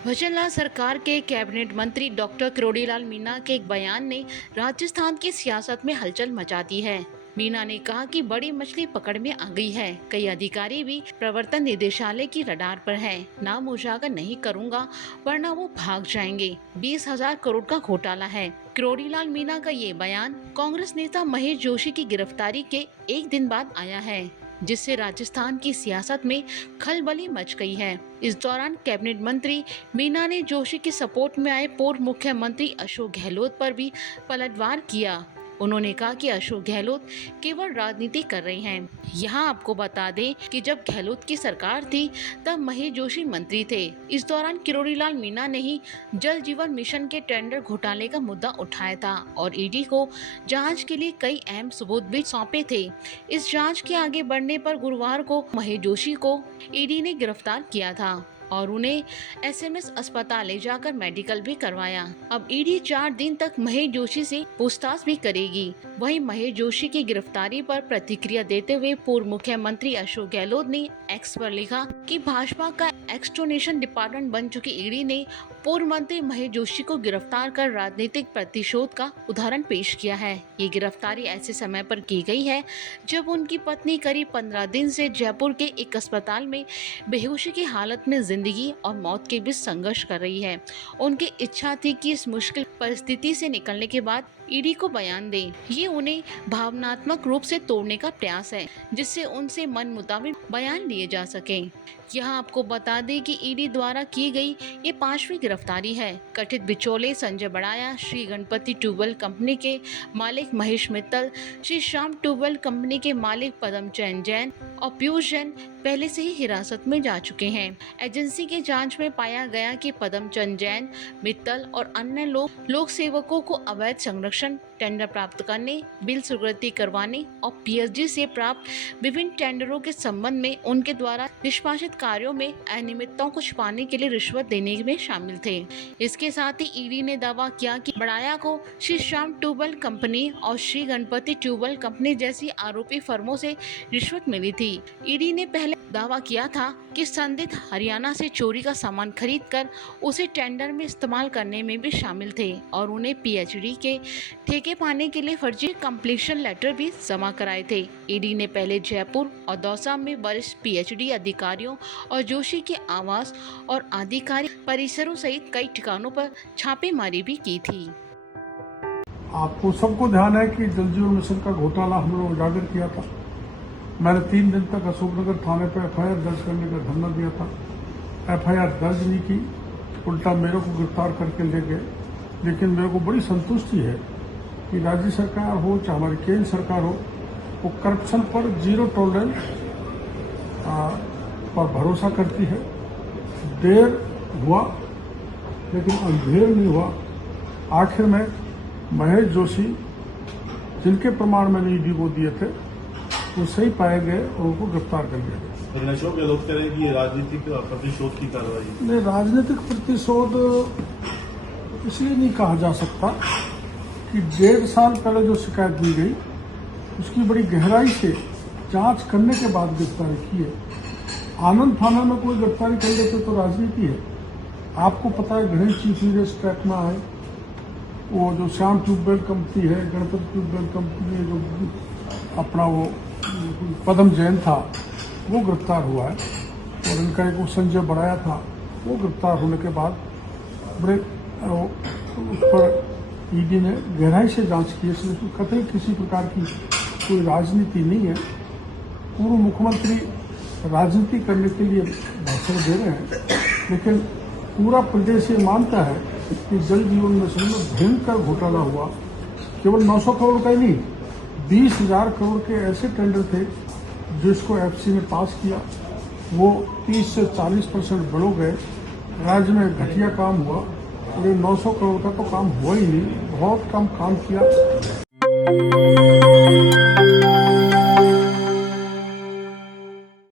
भजनलाल सरकार के कैबिनेट मंत्री डॉक्टर किरोड़ीलाल मीणा के एक बयान ने राजस्थान की सियासत में हलचल मचा दी है। मीणा ने कहा कि बड़ी मछली पकड़ में आ गई है। कई अधिकारी भी प्रवर्तन निदेशालय की रडार पर हैं। नाम उजागर नहीं करूंगा वरना वो भाग जाएंगे। 20,000 करोड़ का घोटाला है। किरोड़ीलाल मीणा का ये बयान कांग्रेस नेता महेश जोशी की गिरफ्तारी के एक दिन बाद आया है, जिससे राजस्थान की सियासत में खलबली मच गई है। इस दौरान कैबिनेट मंत्री मीणा ने जोशी की सपोर्ट में आए पूर्व मुख्यमंत्री अशोक गहलोत पर भी पलटवार किया। उन्होंने कहा कि अशोक गहलोत केवल राजनीति कर रहे हैं। यहाँ आपको बता दें कि जब गहलोत की सरकार थी तब महेश जोशी मंत्री थे। इस दौरान किरोड़ीलाल मीणा ने ही जल जीवन मिशन के टेंडर घोटाले का मुद्दा उठाया था और ईडी को जांच के लिए कई अहम सबूत भी सौंपे थे। इस जांच के आगे बढ़ने पर गुरुवार को महेश जोशी को ईडी ने गिरफ्तार किया था और उन्हें एसएमएस अस्पताल ले जाकर मेडिकल भी करवाया। अब ईडी 4 दिन तक महेश जोशी से पूछताछ भी करेगी। वहीं महेश जोशी की गिरफ्तारी पर प्रतिक्रिया देते हुए पूर्व मुख्यमंत्री अशोक गहलोत ने एक्स पर लिखा कि भाजपा का एक्सटोनेशन डिपार्टमेंट बन चुकी ईडी ने पूर्व मंत्री महेश जोशी को गिरफ्तार कर राजनीतिक प्रतिशोध का उदाहरण पेश किया है। ये गिरफ्तारी ऐसे समय पर की गई है जब उनकी पत्नी करीब 15 दिन से जयपुर के एक अस्पताल में बेहोशी की हालत में जिंदगी और मौत के बीच संघर्ष कर रही है। उनकी इच्छा थी कि इस मुश्किल परिस्थिति से निकलने के बाद ईडी को बयान दें। ये उन्हें भावनात्मक रूप से तोड़ने का प्रयास है, जिससे उनसे मन मुताबिक बयान लिए जा सके। यहाँ आपको बता दें कि ईडी द्वारा की गई ये 5वीं गिरफ्तारी है। कथित बिचौले संजय बड़ाया, श्री गणपति ट्यूबवेल कंपनी के मालिक महेश मित्तल, श्री श्याम ट्यूबवेल कंपनी के मालिक पदमचंद जैन और पीयूष जैन पहले से ही हिरासत में जा चुके हैं। एजेंसी के जांच में पाया गया कि पदमचंद जैन, मित्तल और अन्य लोक सेवकों को अवैध संरक्षण, टेंडर प्राप्त करने, बिल स्वीकृति करवाने और पीएसजी से प्राप्त विभिन्न टेंडरों के संबंध में उनके द्वारा निष्पादित कार्यों में अनियमितताओं को छुपाने के लिए रिश्वत देने में शामिल थे। इसके साथ ही ईडी ने दावा किया कि बड़ाया को श्री श्याम ट्यूबवेल कंपनी और श्री गणपति ट्यूबवेल कंपनी जैसी आरोपी फर्मों से रिश्वत मिली थी। ईडी ने पहले दावा किया था कि संदिग्ध हरियाणा से चोरी का सामान खरीदकर उसे टेंडर में इस्तेमाल करने में भी शामिल थे और उन्हें पीएचडी के ठेके पाने के लिए फर्जी कंप्लीशन लेटर भी जमा कराए थे। ईडी ने पहले जयपुर और दौसा में वरिष्ठ पीएचडी अधिकारियों और जोशी के आवास और आधिकारिक परिसरों सहित कई ठिकानों पर छापेमारी भी की थी। आपको सबको ध्यान है कि जल जीवन मिशन का घोटाला हम लोग उजागर किया था। मैंने 3 दिन तक अशोकनगर थाने पर एफआईआर दर्ज करने का धरना दिया था। एफआईआर दर्ज नहीं की, उल्टा मेरे को गिरफ्तार करके ले गए। लेकिन मेरे को बड़ी संतुष्टि है कि राज्य सरकार हो चाहे हमारी केंद्र सरकार हो, वो करप्शन पर जीरो टॉलरेंस पर भरोसा करती है। देर हुआ लेकिन अंधेर नहीं हुआ। आखिर में महेश जोशी, जिनके प्रमाण मैंने ईडी को दिए थे, वो सही पाए गए और उनको गिरफ्तार कर लिया गया। लेकिन अशोक गहलोत कह रहे हैं कि ये राजनीतिक प्रतिशोध की कार्रवाई नहीं, राजनीतिक प्रतिशोध इसलिए नहीं कहा जा सकता कि 1.5 साल पहले जो शिकायत दी गई उसकी बड़ी गहराई से जांच करने के बाद गिरफ्तारी की है। आनंद फानंद में कोई गिरफ्तारी कर लेते तो राजनीति है। आपको पता है गणेश जी सीरियस ट्रैक में आए, वो जो श्याम ट्यूबवेल कंपनी है, गणपति ट्यूबवेल कंपनी जो अपना वो पदम जैन था वो गिरफ्तार हुआ है और इनका एक वो संजय बड़ाया था वो गिरफ्तार होने के बाद बड़े उस पर ईडी ने गहराई से जांच की। इसलिए कतई किसी प्रकार की कोई राजनीति नहीं है। पूर्व मुख्यमंत्री राजनीति करने के लिए भाषण दे रहे हैं, लेकिन पूरा प्रदेश ये मानता है कि जल जीवन मिशन में भयंकर घोटाला हुआ। केवल 900 करोड़ का ही नहीं, 20,000 करोड़ के ऐसे टेंडर थे जिसको एफसी ने पास किया, वो 30 से 40% बढ़ो गए। राज्य में घटिया काम हुआ और ये 900 करोड़ का तो काम हुआ ही नहीं, बहुत कम काम किया।